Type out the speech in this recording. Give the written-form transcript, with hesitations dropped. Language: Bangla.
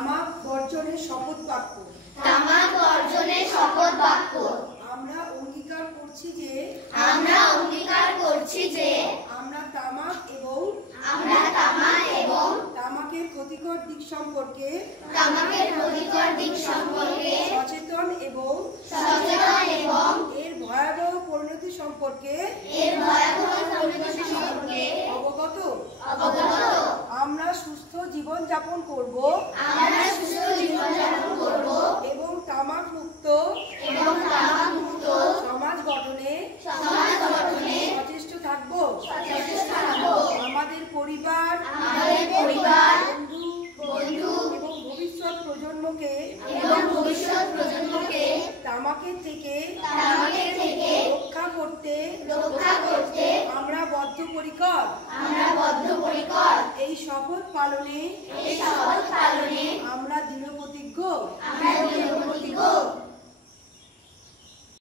তামাক বর্জনের শপথ বাক্য। তামাক বর্জনের শপথ বাক্য। আমরা অঙ্গীকার করছি যে আমরা তামাক এবং তামাকের ক্ষতিকর দিক সম্পর্কে সচেতন এবং এর ভয়াবহ পরিণতি সম্পর্কে অবগত। আমরা সুস্থ জীবন যাপন করব এবং তামাক মুক্ত সমাজ গঠনে সচেষ্ট থাকব। আমাদের পরিবার, বন্ধু এবং ভবিষ্যৎ প্রজন্মকে তামাকের থেকে রক্ষা করতে আমরা বদ্ধপরিকর। এই শপথ পালনে